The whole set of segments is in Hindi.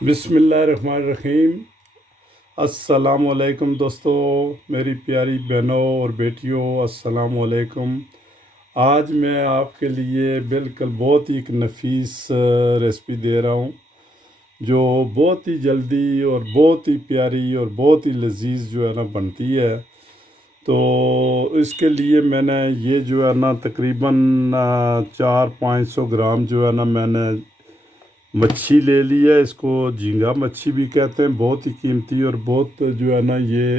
बिस्मिल्लाहिर्रहमानिर्रहीम। अस्सलामुअलैकुम दोस्तों, मेरी प्यारी बहनों और बेटियों, अस्सलामुअलैकुम। आज मैं आपके लिए बिल्कुल बहुत ही एक नफीस रेसिपी दे रहा हूँ, जो बहुत ही जल्दी और बहुत ही प्यारी और बहुत ही लजीज जो है ना बनती है। तो इसके लिए मैंने ये जो है ना तकरीबन 400-500 ग्राम जो है ना मैंने मच्छी ले ली है। इसको झींगा मच्छी भी कहते हैं, बहुत ही कीमती और बहुत जो है ना ये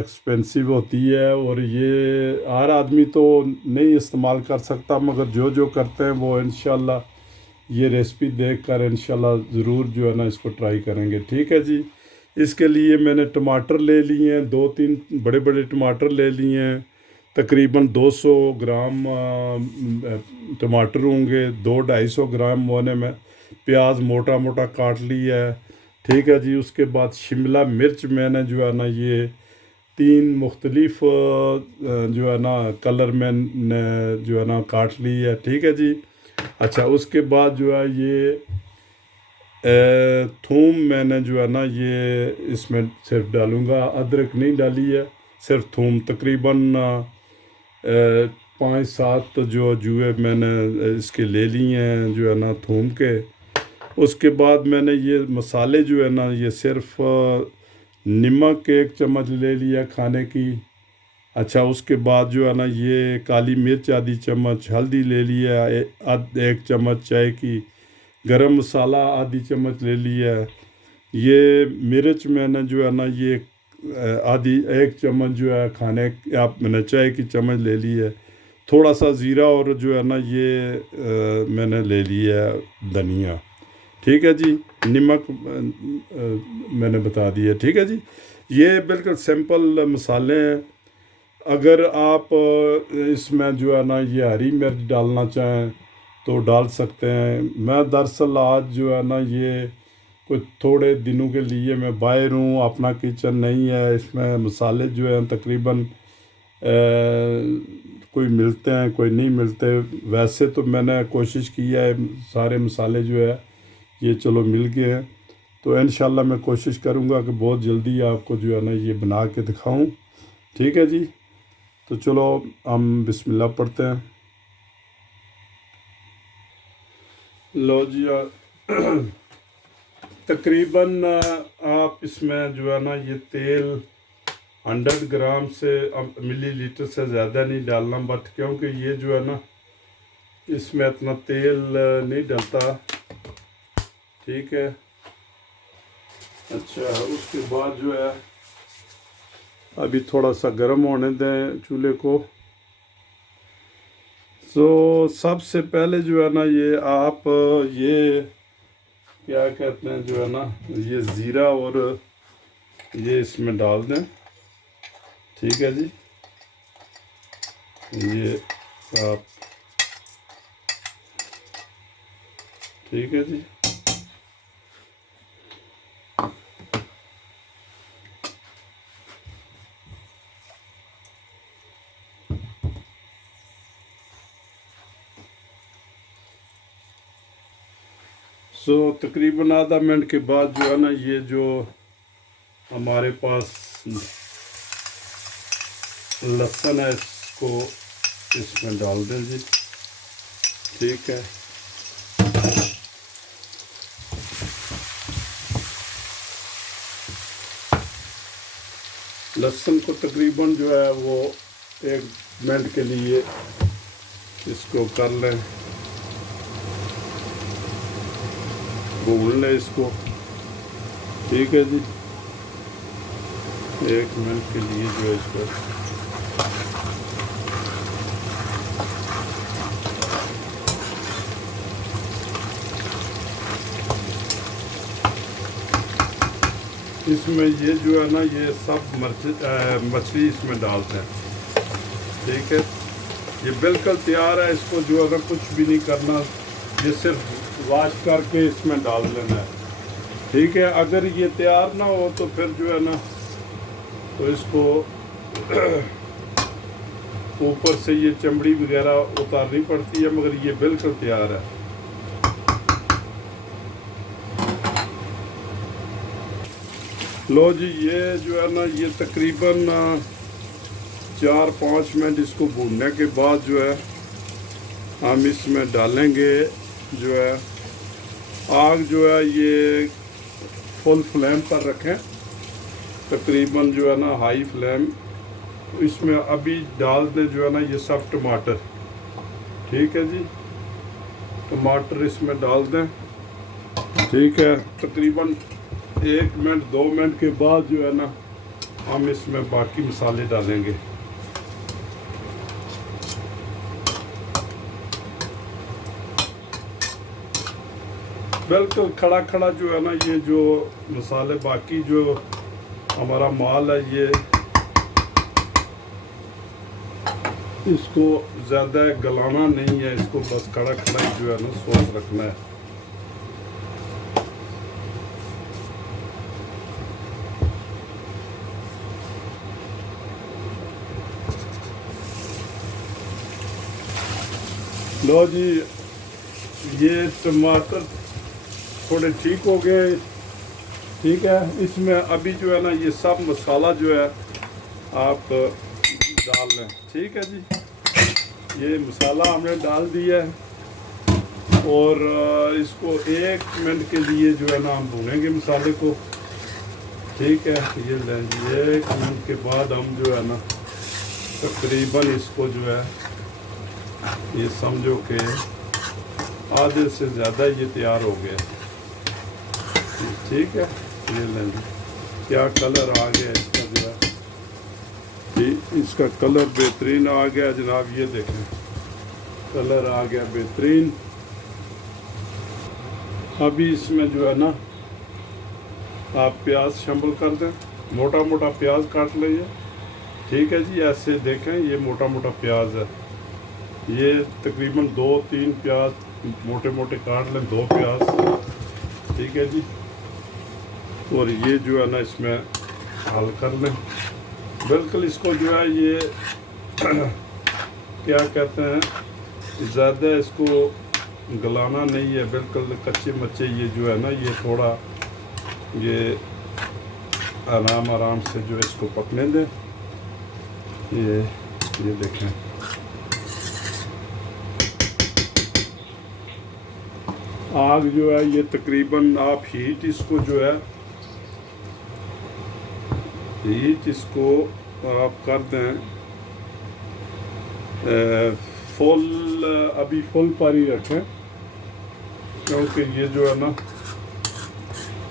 एक्सपेंसिव होती है, और ये हर आदमी तो नहीं इस्तेमाल कर सकता, मगर जो जो करते हैं वो इंशाल्लाह ये रेसिपी देख कर इंशाल्लाह ज़रूर जो है ना इसको ट्राई करेंगे। ठीक है जी। इसके लिए मैंने टमाटर ले लिए हैं, 2-3 बड़े बड़े टमाटर ले लिए हैं। तकरीबन 200 ग्राम टमाटर होंगे। 200-250 ग्राम होने में प्याज मोटा मोटा काट लिया है। ठीक है जी। उसके बाद शिमला मिर्च मैंने जो है ना ये 3 मुख्तलिफ जो है ना कलर में जो है ना काट ली है। ठीक है जी। अच्छा, उसके बाद जो है ये थूम मैंने जो है ना ये इसमें सिर्फ डालूँगा, अदरक नहीं डाली है, सिर्फ थूम। तकरीबन 5-7 जो जुए मैंने इसके ले लिए हैं जो है ना थूम के। उसके बाद मैंने ये मसाले जो है ना ये सिर्फ नमक 1 चम्मच ले लिया खाने की। अच्छा, उसके बाद जो है ना ये काली मिर्च आधी चम्मच, हल्दी ले लिया 1 चम्मच चाय की, गरम मसाला आधी चम्मच ले लिया। ये मिर्च मैंने जो है ना ये आधी 1 चम्मच जो है खाने आप मैंने चाय की चम्मच ले ली है। थोड़ा सा ज़ीरा और जो है ना ये मैंने ले लिया है धनिया। ठीक है जी। नमक मैंने बता दिया। ठीक है जी। ये बिल्कुल सिंपल मसाले हैं। अगर आप इसमें जो है ना ये हरी मिर्च डालना चाहें तो डाल सकते हैं। मैं दरअसल आज जो है ना ये कुछ थोड़े दिनों के लिए मैं बाहर हूँ, अपना किचन नहीं है। इसमें मसाले जो हैं तकरीबन कोई मिलते हैं कोई नहीं मिलते। वैसे तो मैंने कोशिश की है, सारे मसाले जो है ये चलो मिल गए हैं। तो इंशाल्लाह मैं कोशिश करूँगा कि बहुत जल्दी आपको जो है ना ये बना के दिखाऊं। ठीक है जी। तो चलो हम बिस्मिल्लाह पढ़ते हैं। लो जी। तकरीबन आप इसमें जो है ना ये तेल 100 ग्राम से मिलीलीटर से ज़्यादा नहीं डालना, बट क्योंकि ये जो है ना इसमें इतना तेल नहीं डलता। ठीक है। अच्छा, उसके बाद जो है अभी थोड़ा सा गर्म होने दें चूल्हे को। तो सबसे पहले जो है ना ये आप ये क्या कहते हैं जो है ना ये ज़ीरा और ये इसमें डाल दें। ठीक है जी। ये आप ठीक है जी। तकरीबन आधा मिनट के बाद जो है ना ये जो हमारे पास लहसुन है इसको इसमें डाल दें जी। ठीक है। लहसुन को तकरीबन जो है वो 1 मिनट के लिए इसको कर लें, भून लें इसको। ठीक है जी। 1 मिनट के लिए जो है इसको इसमें ये जो है ना ये सब मछली इसमें डालते हैं। ठीक है। ये बिल्कुल तैयार है। इसको जो है ना कुछ भी नहीं करना, ये सिर्फ वॉश करके इसमें डाल लेना है। ठीक है। अगर ये तैयार ना हो तो फिर जो है ना तो इसको ऊपर से ये चमड़ी वगैरह उतारनी पड़ती है, मगर ये बिल्कुल तैयार है। लो जी, ये जो है ना ये तकरीबन 4-5 मिनट इसको भूनने के बाद जो है हम इसमें डालेंगे जो है आग जो है ये फुल फ्लेम पर रखें, तकरीबन जो है ना हाई फ्लेम। इसमें अभी डाल दें जो है ना ये सब टमाटर, ठीक है जी, टमाटर इसमें डाल दें, ठीक है। तकरीबन 1 मिनट 2 मिनट के बाद जो है ना हम इसमें बाकी मसाले डालेंगे। बिल्कुल खड़ा खड़ा जो है ना ये जो मसाले बाकी जो हमारा माल है ये इसको ज़्यादा गलाना नहीं है, इसको बस खड़ा खड़ा जो है ना सॉस रखना है। लो जी, ये टमाटर थोड़े ठीक हो गए, ठीक है। इसमें अभी जो है ना ये सब मसाला जो है आप डाल लें, ठीक है जी। ये मसाला हमने डाल दिया है और इसको 1 मिनट के लिए जो है ना हम भूनेंगे मसाले को, ठीक है। ये लें जी, 1 मिनट के बाद हम जो है ना तकरीबन इसको जो है ये समझो कि आधे से ज़्यादा ये तैयार हो गया, ठीक है। ये लेंगे, क्या कलर आ गया इसका जो है, इसका कलर बेहतरीन आ गया जनाब। ये देखें कलर आ गया बेहतरीन। अभी इसमें जो है ना आप प्याज शामिल कर दें, मोटा मोटा प्याज काट लीजिए, ठीक है जी। ऐसे देखें ये मोटा मोटा प्याज है, ये तकरीबन 2-3 प्याज मोटे मोटे काट लें, 2 प्याज, ठीक है जी। और ये जो है ना इसमें हल कर लें, बिल्कुल इसको जो है ये क्या कहते हैं, ज़्यादा इसको गलाना नहीं है, बिल्कुल कच्चे मच्चे ये जो है ना ये थोड़ा ये आराम से जो है इसको पकने दें। ये देखें आग जो है ये तकरीबन आप हीट इसको जो है हीट इसको आप कर दें फुल, अभी फुल पर ही रखें, क्योंकि ये जो है ना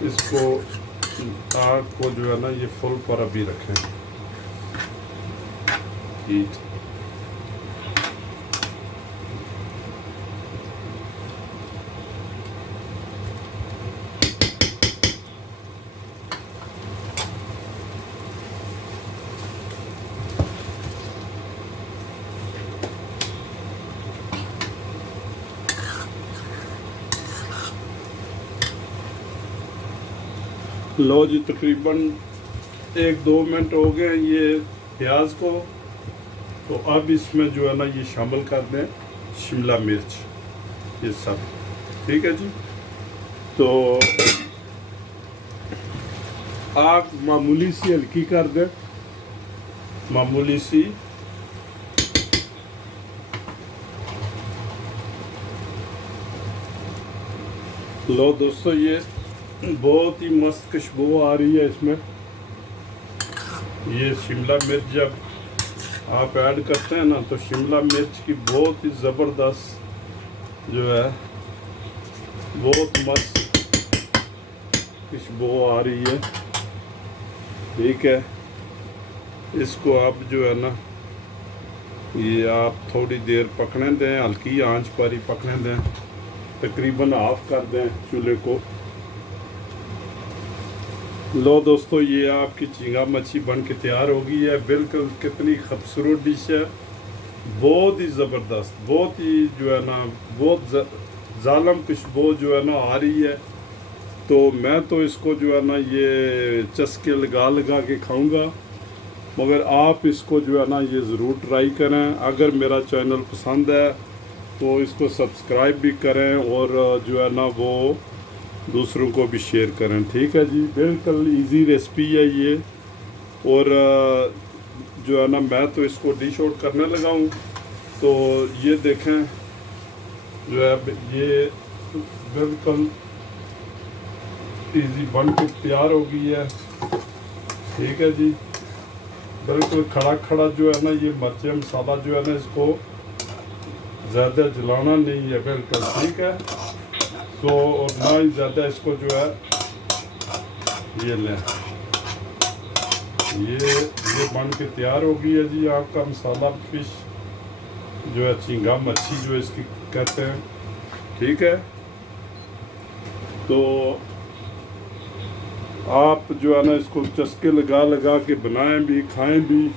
इसको आग को जो है ना ये फुल पर अभी रखें हीट। लो जी, तकरीबन 1-2 मिनट हो गए ये प्याज को, तो अब इसमें जो है ना ये शामिल कर दें शिमला मिर्च, ये सब, ठीक है जी। तो आग मामूली सी हल्की कर दें, मामूली सी। लो दोस्तों, ये बहुत ही मस्त खुशबू आ रही है इसमें। ये शिमला मिर्च जब आप ऐड करते हैं ना तो शिमला मिर्च की बहुत ही ज़बरदस्त जो है बहुत मस्त खुशबू आ रही है, ठीक है। इसको आप जो है ना ये आप थोड़ी देर पकने दें, हल्की आंच पर ही पकने दें, तकरीबन ऑफ कर दें चूल्हे को। लो दोस्तों, ये आपकी झींगा मच्छी बन के तैयार हो गई है। बिल्कुल कितनी खूबसूरत डिश है, बहुत ही ज़बरदस्त, बहुत ही जो है ना बहुत जालम खुशबू जो है ना आ रही है। तो मैं तो इसको जो है ना ये चस्के लगा के खाऊंगा, मगर आप इसको जो है ना ये ज़रूर ट्राई करें। अगर मेरा चैनल पसंद है तो इसको सब्सक्राइब भी करें और जो है ना वो दूसरों को भी शेयर करें। ठीक है जी, बिल्कुल इजी रेसिपी है ये। और जो है ना, मैं तो इसको डिश आउट करने लगा हूँ। तो ये देखें जो है ये बिल्कुल इजी बन के तैयार हो गई है। ठीक है जी, बिल्कुल खड़ा खड़ा जो है ना, ये मिर्च मसाला जो है ना, इसको ज़्यादा जलाना नहीं है, बिल्कुल ठीक है। तो और ना ही ज़्यादा इसको जो है ये लें, ये बन के तैयार हो गई है जी आपका मसाला फिश जो है, झींगा मच्छी जो इसकी कहते हैं। ठीक है, तो आप जो है ना इसको चस्के लगा लगा के बनाएं भी, खाएं भी।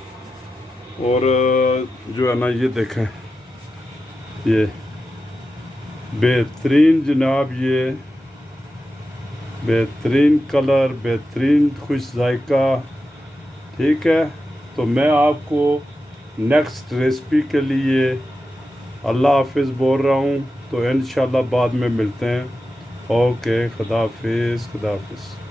और जो है ना ये देखें, ये बेहतरीन जनाब, ये बेहतरीन कलर, बेहतरीन खुश जायका। ठीक है, तो मैं आपको नेक्स्ट रेसिपी के लिए अल्लाह हाफिज़ बोल रहा हूँ। तो इंशाल्लाह बाद में मिलते हैं। ओके, खुदा हाफिज़, खुदा हाफिज़।